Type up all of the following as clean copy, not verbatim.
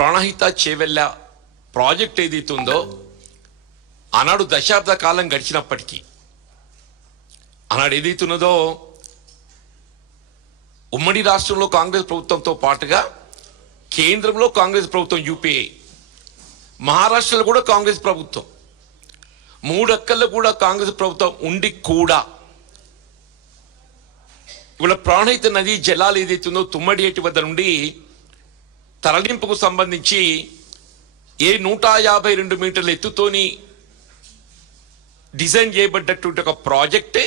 Pranahita Chevella project ఏదైతుందో ఆనాడు దశాబ్ద కాలం గడిచినప్పటికీ ఆనాడు ఏదైతున్నదో ఉమ్మడి రాష్ట్రంలో కాంగ్రెస్ ప్రభుత్వంతో పాటుగా కేంద్రంలో కాంగ్రెస్ ప్రభుత్వం యూపీఏ, మహారాష్ట్రలో కూడా కాంగ్రెస్ ప్రభుత్వం, మూడక్కల్లో కూడా కాంగ్రెస్ ప్రభుత్వం ఉండి కూడా ఇవాళ ప్రాణహిత నదీ జలాలు ఏదైతుందో తుమ్మడియేటి వద్ద నుండి తరలింపుకు సంబంధించి 152 మీటర్ల ఎత్తుతోని డిజైన్ చేయబడ్డటువంటి ఒక ప్రాజెక్టే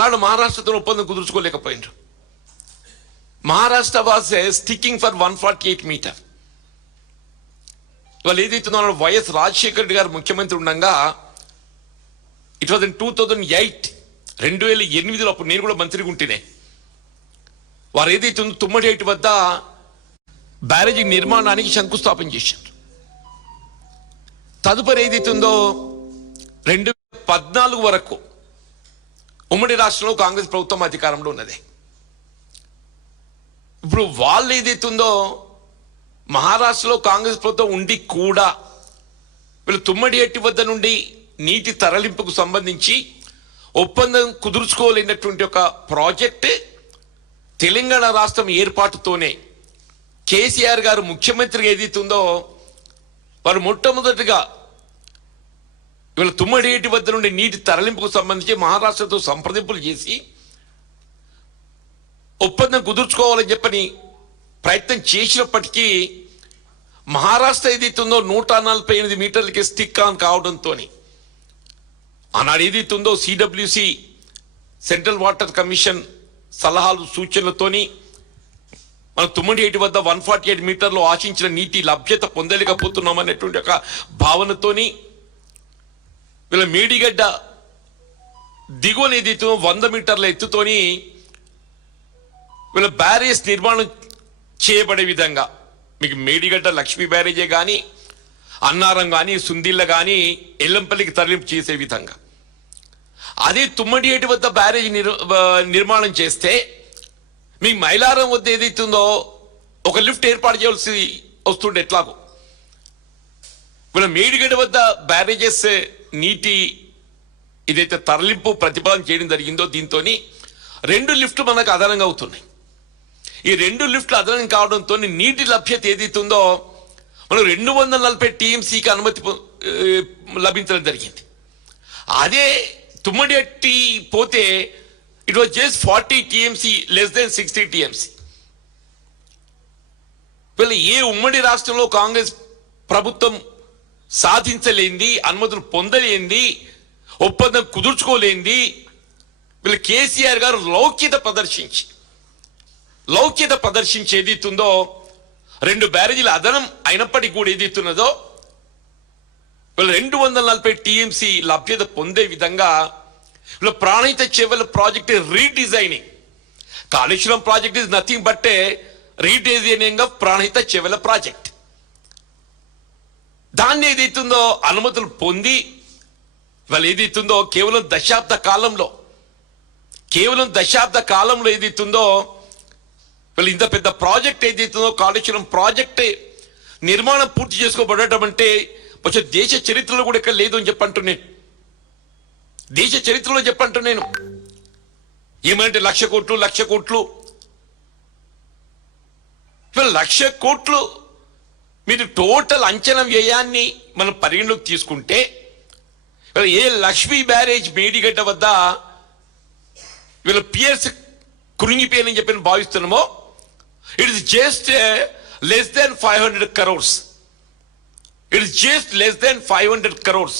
నాడు మహారాష్ట్రతో ఒప్పందం కుదుర్చుకోలేకపోయినారు. Maharashtra was sticking for 148 metre. వాళ్ళు ఏదైతుందో వైఎస్ రాజశేఖర రెడ్డి గారు ముఖ్యమంత్రి ఉండగా ఇట్ వాజ్ ఇన్ 2008 2008లో అప్పుడు నేను కూడా మంత్రిగా ఉంటేనే వారు ఏదైతుందో తుమ్మడేటి వద్ద బ్యారేజీ నిర్మాణానికి శంకుస్థాపన చేశారు. తదుపరి ఏదైతుందో 2014 వరకు ఉమ్మడి రాష్ట్రంలో కాంగ్రెస్ ప్రభుత్వం అధికారంలో ఉన్నది. ఇప్పుడు వాళ్ళు ఏదైతుందో మహారాష్ట్రలో కాంగ్రెస్ ప్రభుత్వం ఉండి కూడా వీళ్ళు తుమ్మడియేటి వద్ద నుండి నీటి తరలింపుకు సంబంధించి ఒప్పందం కుదుర్చుకోలేనటువంటి ఒక ప్రాజెక్ట్ తెలంగాణ రాష్ట్రం ఏర్పాటుతోనే కేసీఆర్ గారు ముఖ్యమంత్రిగా ఏదైతుందో వారు మొట్టమొదటిగా ఇవాళ తుమ్మడియేటి వద్ద నుండి నీటి తరలింపుకు సంబంధించి మహారాష్ట్రతో సంప్రదింపులు చేసి ఒప్పందం కుదుర్చుకోవాలని చెప్పని ప్రయత్నం చేసినప్పటికీ మహారాష్ట్ర ఏదైతుందో 148 మీటర్లకి స్టిక్ ఆన్ కావడంతో ఆనాడు ఏదైతుందో సిడబ్ల్యూసి సెంట్రల్ వాటర్ కమిషన్ సలహాలు సూచనలతోని మన తుమ్మడియేటి వద్ద 148 మీటర్లు ఆశించిన నీటి లభ్యత పొందలేకపోతున్నామనేటువంటి ఒక భావనతోని వీళ్ళ మేడిగడ్డ దిగువన ఏదైతే 100 మీటర్ల ఎత్తుతోని వీళ్ళ బ్యారేజ్ నిర్మాణం చేయబడే విధంగా మీకు మేడిగడ్డ లక్ష్మీ బ్యారేజే కానీ అన్నారం కానీ సుందిళ్ళ కానీ ఎల్లంపల్లికి తరలింపు చేసే విధంగా అదే తుమ్మడియేటి వద్ద బ్యారేజ్ నిర్మాణం చేస్తే మీ మైలారం వద్ద ఏదైతుందో ఒక లిఫ్ట్ ఏర్పాటు చేయాల్సి వస్తుండే. ఎట్లాగో వీళ్ళ మేడిగడ్డ వద్ద బ్యారేజెస్ నీటి ఇదైతే తరలింపు ప్రతిపాదన చేయడం జరిగిందో దీంతో 2 లిఫ్ట్లు మనకు అదనంగా అవుతున్నాయి. ఈ 2 లిఫ్ట్లు అదనం కావడంతో నీటి లభ్యత ఏదైతుందో మనం 240 టీఎంసీకి అనుమతి లభించడం జరిగింది. అదే తుమ్మడియేటి పోతే it was just 40 TMC less than 60 TMC. వీళ్ళు ఏ ఉమ్మడి రాష్ట్రంలో కాంగ్రెస్ ప్రభుత్వం సాధించలేంది, అనుమతులు పొందలేంది, ఒప్పందం కుదుర్చుకోలేంది వీళ్ళు కేసీఆర్ గారు లౌక్యత ప్రదర్శించి ఏదైతుందో 2 బ్యారేజీల అదనం అయినప్పటికీ కూడా ఏదైతున్నదో వీళ్ళు 240 టీఎంసీ లభ్యత పొందే విధంగా వీళ్ళ Pranahita Chevella project redesigning. Kaleshwaram project is nothing but A redesigning of Pranahita Chevella project. దాన్ని ఏదైతుందో అనుమతులు పొంది వాళ్ళు ఏదైతుందో కేవలం దశాబ్ద కాలంలో ఏదైతుందో వాళ్ళు ఇంత పెద్ద ప్రాజెక్ట్ ఏదైతుందో కాళేశ్వరం ప్రాజెక్ట్ నిర్మాణం పూర్తి చేసుకోబడటం అంటే కొంచెం దేశ చరిత్రలో కూడా ఇక్కడ లేదు అని చెప్పంటున్నాను. దేశ చరిత్రలో చెప్పంటున్నాను. ఏమంటే 1,00,000 కోట్లు 1,00,000 కోట్లు 1,00,000 కోట్లు మీరు టోటల్ అంచనా వ్యయాన్ని మనం పరిగణలోకి తీసుకుంటే ఏ లక్ష్మీ బ్యారేజ్ మేడిగడ్డ వద్ద వీళ్ళ పియర్స్ కృంగిపోయానని చెప్పి భావిస్తున్నామో it is just less than 500 crores. It is just less than 500 crores.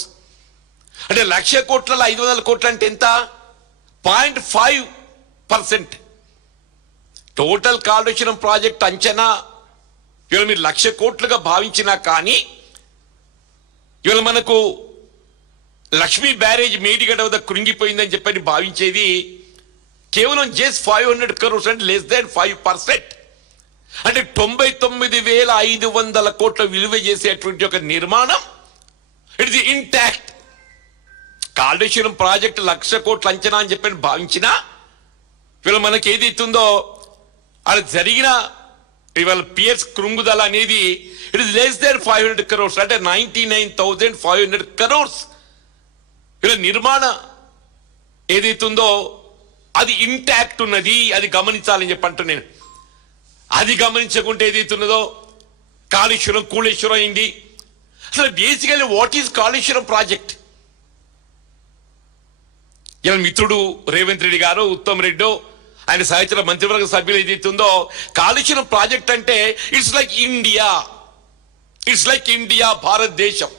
అంటే 1,00,000 కోట్లలో 500 కోట్లు అంటే ఎంత? 0.5%. టోటల్ కాళేశ్వరం ప్రాజెక్ట్ అంచనా ఇవాళ మీరు 1,00,000 కోట్లుగా భావించినా కానీ ఇవాళ మనకు లక్ష్మీ బ్యారేజ్ మేడిగడ్డ వద్ద కృంగిపోయిందని చెప్పని భావించేది కేవలం జస్ట్ 500 crores అంటే లెస్ దెన్ 5%. అంటే 99,500 కోట్ల విలువ చేసేటువంటి ఒక నిర్మాణం it is intact. Kaleshwaram project 1,00,000 కోట్ల అంచనా అని చెప్పని భావించినా వీళ్ళు మనకి ఏదైతుందో అది జరిగిన ఇవాళ పిఎస్ కృంగుదల అనేది it is less than 500 crores, అంటే 99,500 crores. ఇలా నిర్మాణ ఏదైతుందో అది ఇంటాక్ట్ ఉన్నది, అది గమనించాలని చెప్పంటూ నేను. అది గమనించకుంటే ఏదైతున్నదో కాళేశ్వరం కూళేశ్వరం అయింది. అసలు basically what is Kaleshwaram project? ఇలా మిత్రుడు రేవంత్ రెడ్డి గారు, ఉత్తమ్ రెడ్డి, ఆయన సహచర మంత్రివర్గ సభ్యులు ఏదైతుందో కాళేశ్వరం ప్రాజెక్ట్ అంటే it's like India, it's like India, భారతదేశం.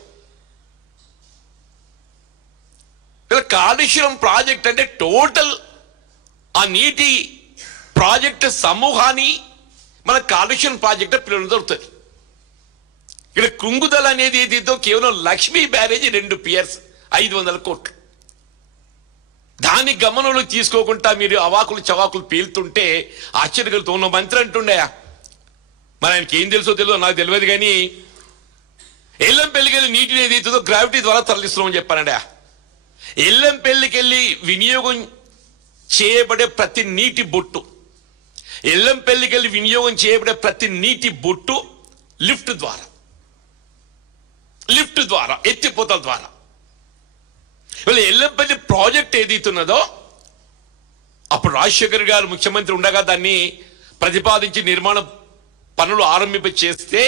ఇలా కాళేశ్వరం ప్రాజెక్ట్ అంటే టోటల్ ఆ నీటి ప్రాజెక్ట్ సమూహాన్ని మన కాళేశ్వరం ప్రాజెక్ట్ పిల్లలు దొరుకుతుంది. ఇక్కడ కృంగుదల అనేది ఏదైతే కేవలం లక్ష్మీ బ్యారేజీ 2 పియర్స్ 500 కోట్లు. దాని గమనంలో తీసుకోకుండా మీరు అవాకులు చవాకులు పేలుతుంటే ఆశ్చర్యకలుగుతూ ఉన్న మంత్రి అంటుండే, మరి ఆయనకి ఏం తెలుసో తెలియదో నాకు తెలియదు, కానీ ఎల్లంపల్లికి వెళ్ళి నీటిని ఏదైతుందో గ్రావిటీ ద్వారా తరలిస్తున్నామని చెప్పానండి. ఎల్లంపల్లికి వెళ్ళి వినియోగం చేయబడే ప్రతి నీటి బొట్టు, ఎల్లంపల్లికి వెళ్ళి వినియోగం చేయబడే ప్రతి నీటి బొట్టు లిఫ్ట్ ద్వారా ఎత్తిపోతల ద్వారా. వీళ్ళ ఎల్లంపల్లి ప్రాజెక్ట్ ఏదైతున్నదో అప్పుడు రాజశేఖర్ గారు ముఖ్యమంత్రి ఉండగా దాన్ని ప్రతిపాదించి నిర్మాణ పనులు ఆరంభింప చేస్తే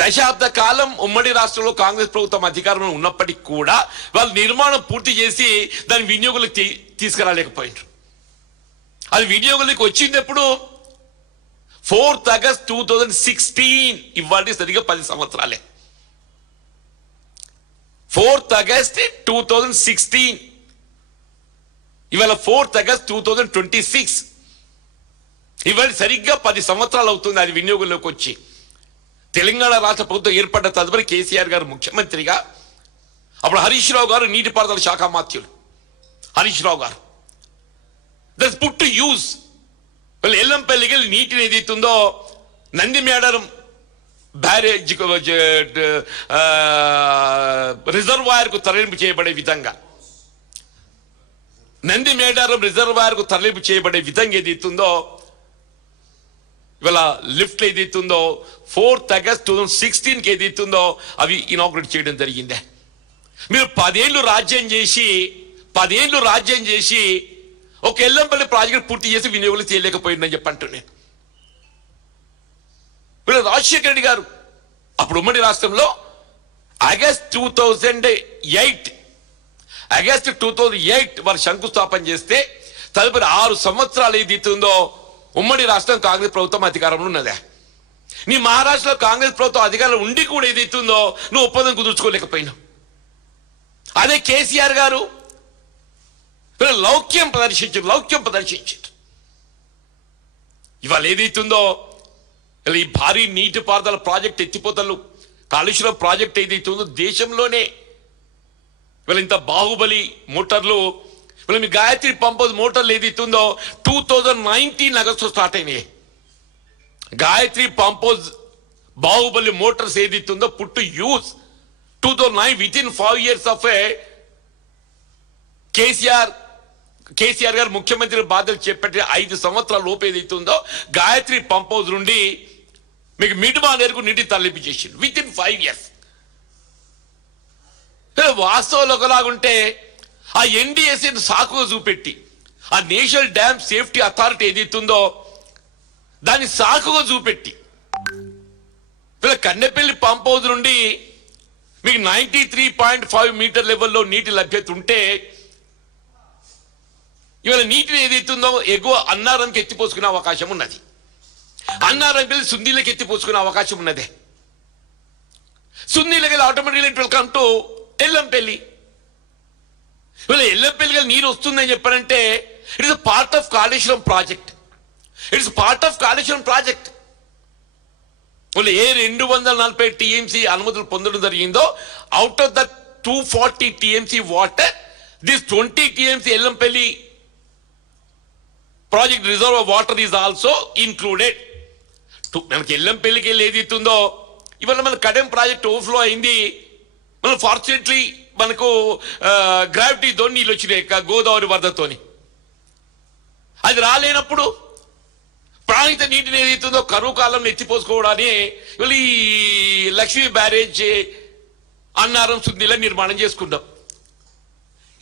దశాబ్ద కాలం ఉమ్మడి రాష్ట్రంలో కాంగ్రెస్ ప్రభుత్వం అధికారంలో ఉన్నప్పటికీ కూడా వాళ్ళు నిర్మాణం పూర్తి చేసి దాని వినియోగులకు తీసుకురాలేకపోయినారు. అది వినియోగులకు వచ్చింది ఎప్పుడు? 4th August 2016. ఇవాళ సరిగ్గా 10 సంవత్సరాలే. 4th August 2016. ఇవాళ 4th August 2026. ఇవాళ సరిగ్గా 10 సంవత్సరాలు అవుతుంది అది వినియోగంలోకి వచ్చి. తెలంగాణ రాష్ట్ర ప్రభుత్వం ఏర్పడ్డ తదుపరి కేసీఆర్ గారు ముఖ్యమంత్రిగా, అప్పుడు హరీష్ రావు గారు నీటిపారుదల శాఖ మాత్యులు. హరీష్ రావు గారు దట్స్ పుట్ టు యూజ్. ఎల్లంపల్లికి నీటిని ఏదైతుందో నంది మేడారం బ్యారేజ్ రిజర్వాయర్ కు తరలింపు చేయబడే విధంగా, నంది మేడారం రిజర్వాయర్ కు తరలింపు చేయబడే విధంగా ఏదైతుందో ఇవాళ లిఫ్ట్ ఏదైతుందో 4th August 2016 ఏదైతుందో అవి ఇనాగ్రేట్ చేయడం జరిగిందే. మీరు 10 ఏళ్ళు రాజ్యం చేసి ఒక ఎల్లంపల్లి ప్రాజెక్ట్ పూర్తి చేసి వినియోగులు చేయలేకపోయిందని చెప్పంటూ నేను. వీళ్ళు రాజశేఖర రెడ్డి గారు అప్పుడు ఉమ్మడి రాష్ట్రంలో ఆగస్ట్ 2008 వారు శంకుస్థాపన చేస్తే తదుపరి 6 సంవత్సరాలు ఏదైతుందో ఉమ్మడి రాష్ట్రం కాంగ్రెస్ ప్రభుత్వం అధికారంలో ఉన్నదే. నీ మహారాష్ట్రలో కాంగ్రెస్ ప్రభుత్వం అధికారంలో ఉండి కూడా ఏదైతుందో నువ్వు ఒప్పందం కుదుర్చుకోలేకపోయినావు. అదే కేసీఆర్ గారు లౌక్యం ప్రదర్శించారు. ఇవాళ ఏదైతుందో ఈ భారీ నీటిపారుదల ప్రాజెక్ట్ ఎత్తిపోతలు కాళేశ్వరం ప్రాజెక్ట్ ఏదైతుందో దేశంలోనే వీళ్ళ ఇంత బాహుబలి మోటార్లు, వీళ్ళ మీ గాయత్రి పంపోజ్ మోటార్లు ఏదైతుందో 2019 ఆగస్టు స్టార్ట్ అయినాయి. గాయత్రి పంపోజ్ బాహుబలి మోటార్స్ ఏదైతుందో put to use 2009 with in 5 years of a KCR గారు ముఖ్యమంత్రి బాధ్యతలు చేపట్టి 5 సంవత్సరాల లోపు ఏదైతుందో గాయత్రి పంప్ హౌస్ నుండి మీకు మిడ్మానేరుకు నీటి తరలింపు చేసింది విత్ ఇన్ 5 years. వాస్తవంలో ఒకలాగుంటే ఆ ఎన్డీఎస్ఏ సాకుగా చూపెట్టి, ఆ నేషనల్ డ్యామ్ సేఫ్టీ అథారిటీ ఏదైతుందో దాన్ని సాకుగా చూపెట్టి కన్నెపల్లి పంప్ హౌస్ నుండి మీకు 93.5 మీటర్ లెవెల్లో నీటి లభ్యత ఉంటే ఇవాళ నీటిని ఏదైతుందో ఎగువ అన్నారంకి ఎత్తిపోసుకునే అవకాశం ఉన్నది. అన్నారం వెళ్ళి సుందీలకి ఎత్తిపోసుకునే అవకాశం ఉన్నదే. సుందీలకి వెళ్ళి ఆటోమేటిక్ వెల్కమ్ టు ఎల్లంపల్లి. ఇవాళ ఎల్లంపల్లికి నీరు వస్తుందని చెప్పారంటే it is part of Kaleshwaram project. వాళ్ళు ఏ 240 TMC అనుమతులు పొందడం జరిగిందో out of the 240 TMC water this 20 TMC Yellampalli project reserve water is also included. మనకి ఎల్లంపల్లికి వెళ్ళి ఏదైతుందో ఇవాళ మన కడెం ప్రాజెక్ట్ ఓవర్ఫ్లో అయింది. మనం ఫార్చునేట్లీ మనకు గ్రావిటీతో నీళ్ళు వచ్చినాయి గోదావరి వరదతోని. అది రాలేనప్పుడు ప్రాణిత నీటిని ఏదైతుందో కరువు కాలంలో ఎత్తిపోసుకోవడాన్ని వీళ్ళు ఈ లక్ష్మీ బ్యారేజ్ అన్నారం సుందిలా నిర్మాణం చేసుకుంటాం.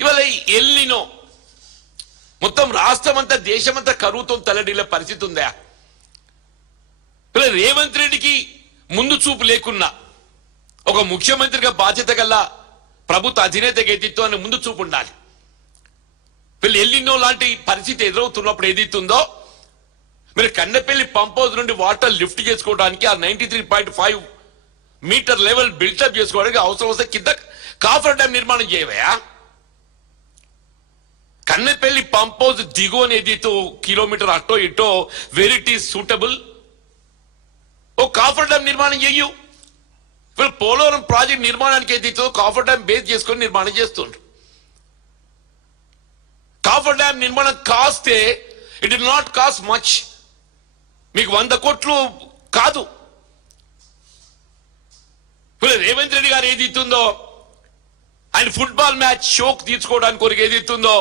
ఇవాళ ఎల్లినో మొత్తం రాష్ట్రం అంతా దేశమంతా కరువుతో తలడిల్ల పరిస్థితి ఉందా? ఇలా రేవంత్ రెడ్డికి ముందు చూపు లేకున్నా ఒక ముఖ్యమంత్రిగా బాధ్యత గల ప్రభుత్వ అధినేతగా ఏదైతో అని ముందు చూపు ఉండాలి. వీళ్ళు ఎల్లినో లాంటి పరిస్థితి ఎదురవుతున్నప్పుడు ఏదైతుందో మీరు కన్నెపల్లి పంప్ హౌస్ నుండి వాటర్ లిఫ్ట్ చేసుకోవడానికి ఆ 93.5 మీటర్ లెవెల్ బిల్టప్ చేసుకోవడానికి అవసరం వస్తే కింద కాఫర్ డ్యామ్ నిర్మాణం చేయవయా? కన్నెపల్లి పంప్ హౌస్ దిగువన ఏదైతే కిలోమీటర్ అటో ఇటో వెర్ ఇట్ ఈస్ సూటబుల్ ఓ కాఫర్ డ్యామ్ నిర్మాణం చెయ్యు. వీళ్ళు పోలవరం ప్రాజెక్ట్ నిర్మాణానికి ఏదైతే కాఫర్ డ్యామ్ బేస్ చేసుకొని నిర్మాణం చేస్తుండ్రు. కాఫర్ డ్యామ్ నిర్మాణం కాస్తే it will not cost much, మీకు 100 కోట్లు కాదు. రేవంత్ రెడ్డి గారు ఏది ఇస్తుందో ఆయన ఫుట్బాల్ మ్యాచ్ షోక్ తీర్చుకోవడానికి కొరకు ఏది ఇస్తుందో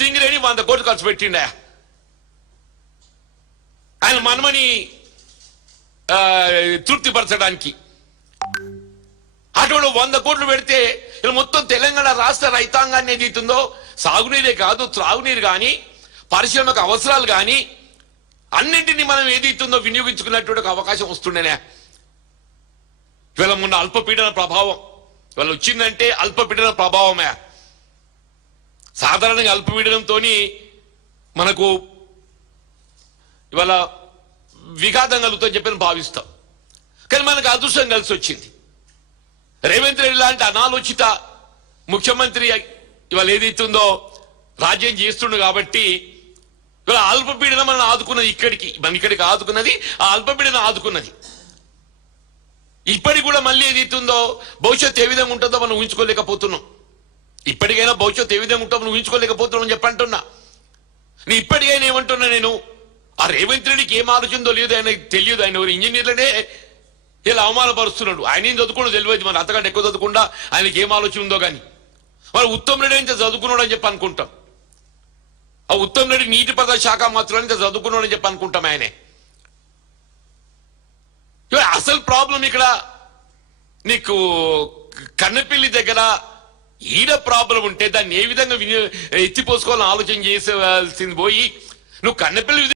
సింగరేణి 100 కోట్లు ఖర్చు పెట్టిండ. ఆయన మనమని తృప్తిపరచడానికి అటువంటి 100 కోట్లు పెడితే ఇలా మొత్తం తెలంగాణ రాష్ట్ర రైతాంగాన్ని ఏది ఇస్తుందో సాగునీరే కాదు త్రాగునీరు కానీ పరిశ్రమకు అవసరాలు కానీ అన్నింటినీ మనం ఏది ఇస్తుందో వినియోగించుకున్నటువంటి అవకాశం వస్తుండేనే. ఇవాళ మొన్న అల్పపీడన ప్రభావం ఇవాళ వచ్చిందంటే అల్పపీడన ప్రభావమే. సాధారణంగా అల్పపీడనంతో మనకు ఇవాళ విఘాతం కలుగుతుందని చెప్పి భావిస్తాం, కానీ మనకు అదృష్టం కలిసి వచ్చింది. రేవంత్ రెడ్డి లాంటి అనాలోచిత ముఖ్యమంత్రి ఇవాళ ఏదైతుందో రాజ్యం చేస్తుండు కాబట్టి ఇవాళ అల్పపీడనం మనం ఆదుకున్నది. ఇక్కడికి ఆదుకున్నది ఆ అల్పపీడనం ఆదుకున్నది. ఇప్పటికి కూడా మళ్ళీ ఏదైతుందో భవిష్యత్తు ఏ విధంగా ఉంటుందో మనం ఊహించుకోలేకపోతున్నాం. ఇప్పటికైనా భవిష్యత్తు ఏ విధంగా ఉంటుందో మనం ఊహించుకోలేకపోతున్నాం చెప్పంటున్నా. నేను ఇప్పటికైనా ఏమంటున్నా, నేను ఆ రేవంత్ రెడ్డికి ఏం ఆలోచనదో లేదు, ఆయనకి తెలియదు. ఆయన ఎవరు ఇంజనీర్లనే ఇలా అవమానపరుస్తున్నాడు. ఆయన ఏం చదువుకున్నా తెలియదు, మన అంతకంటే ఎక్కువ చదువుకుండా ఆయనకి ఏం ఆలోచన ఉందో కానీ. మరి ఉత్తమ్ రెడ్డి ఇంత చదువుకున్నాడు అని చెప్పి అనుకుంటాం. ఆ ఉత్తమ్ రెడ్డి నీటిపారుదల శాఖ మంత్రులు ఇంత చదువుకున్నాడు అని చెప్పి అనుకుంటాం. ఆయనే అసలు ప్రాబ్లం ఇక్కడ నీకు కన్నెపల్లి దగ్గర ఈడ ప్రాబ్లం ఉంటే దాన్ని ఏ విధంగా ఎత్తిపోసుకోవాలని ఆలోచన చేసేవాల్సింది పోయి నువ్వు కన్నెపల్లి